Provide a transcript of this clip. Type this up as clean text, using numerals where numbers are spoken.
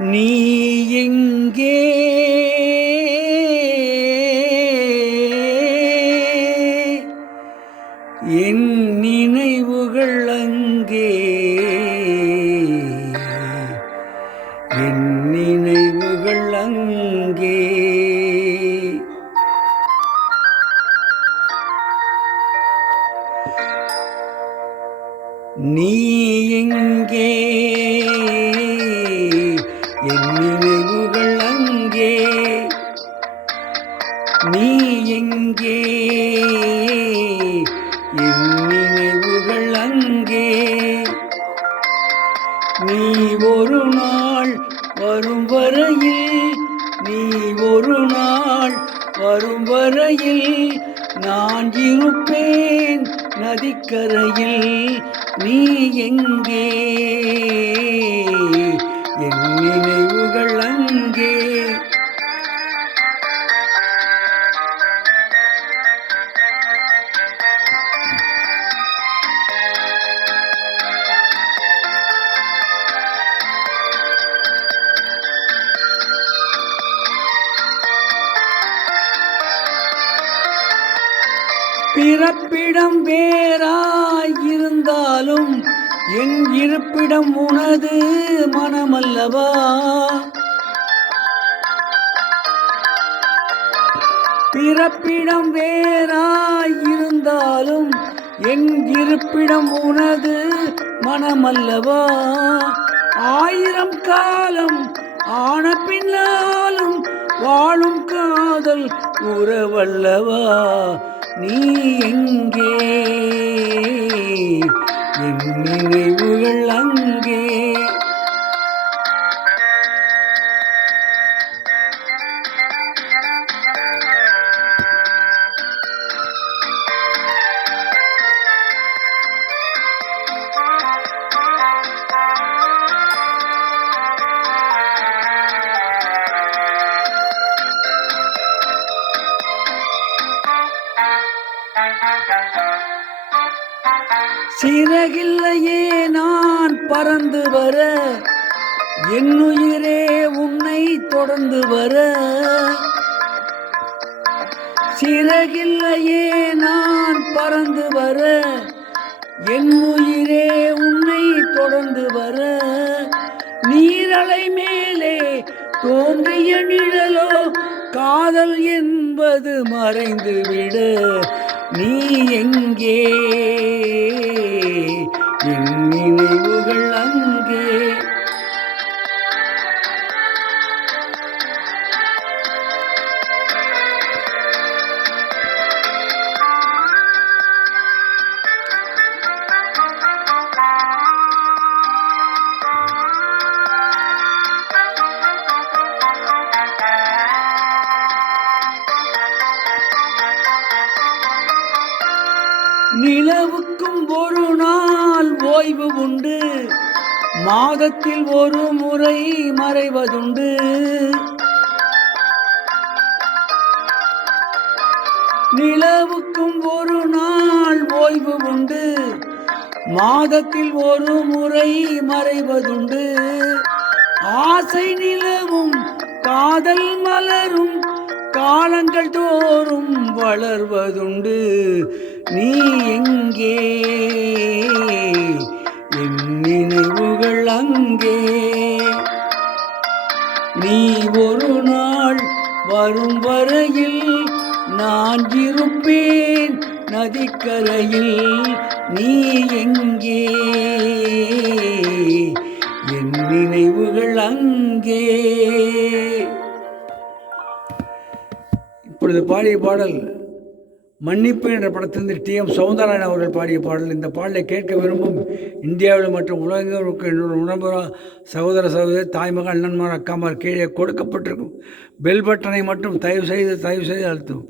நீ எங்கே என் நினைவுகள் அங்கே என் நினைவுகள் அங்கே நீ எங்கே என் நினைவுகள் அங்கே நீ எங்கே என் நினைவுகள் அங்கே நீ ஒரு நாள் வரும் வரையில் நீ ஒரு நாள் வரும் வரையில் நான் இருப்பேன் நதிக்கரையில் நீ எங்கே என் நினைவுகள் அங்கே பிறப்பிடம் வேறாயிருந்தாலும் என் இருப்பிடம் உனது மனமல்லவா? பிறப்பிடம் வேறாயிருந்தாலும் என் இருப்பிடம் உனது மனமல்லவா? ஆயிரம் காலம் ஆன பின்னாலும் வாழும் காதல் உறவல்லவா? நீ எங்கே என் நினைவுகள் அங்கே சிறகில்லையே நான் பறந்து வர என் உயிரே உன்னை தொடர்ந்து வர சிறகில்லையே நான் பறந்து வர என் உயிரே உன்னை தொடர்ந்து வர நீரலை மேலே தோன்றிய நிழலோ காதல் என்பது மறைந்துவிட நீ எங்கே என் நினைவுகள் அங்கே நிலவுக்கும் ஒரு நாள் ஓய்வு உண்டு, மாதத்தில் ஒரு முறை மறைவதுண்டு. நிலவுக்கும் ஒரு நாள் ஓய்வு உண்டு, மாதத்தில் ஒரு முறை மறைவதுண்டு. ஆசை நிலவும் காதல் மலரும் காலங்கள் தோறும் வளர்வதுண்டு. நீ எங்கே என் நினைவுகள் அங்கே நீ ஒரு நாள் வரும் வரையில் நான் இருப்பேன் நதிக்கரையில் நீ எங்கே என் நினைவுகள் அங்கே. இப்பொழுது பாடிய பாடல் மன்னிப்பு என்ற படத்திலிருந்து TM சௌந்தரராஜன் அவர்கள் பாடிய பாடல். இந்த பாடலை கேட்க விரும்பும் இந்தியாவில் மற்றும் உலகங்களுக்கு என்னோட உணர்வு சகோதர சகோதரி தாய்மகள் அண்ணன்மார் அக்காமார் கீழே கொடுக்கப்பட்டிருக்கும் பெல் பட்டனை மட்டும் தயவு செய்து அழுத்தும்.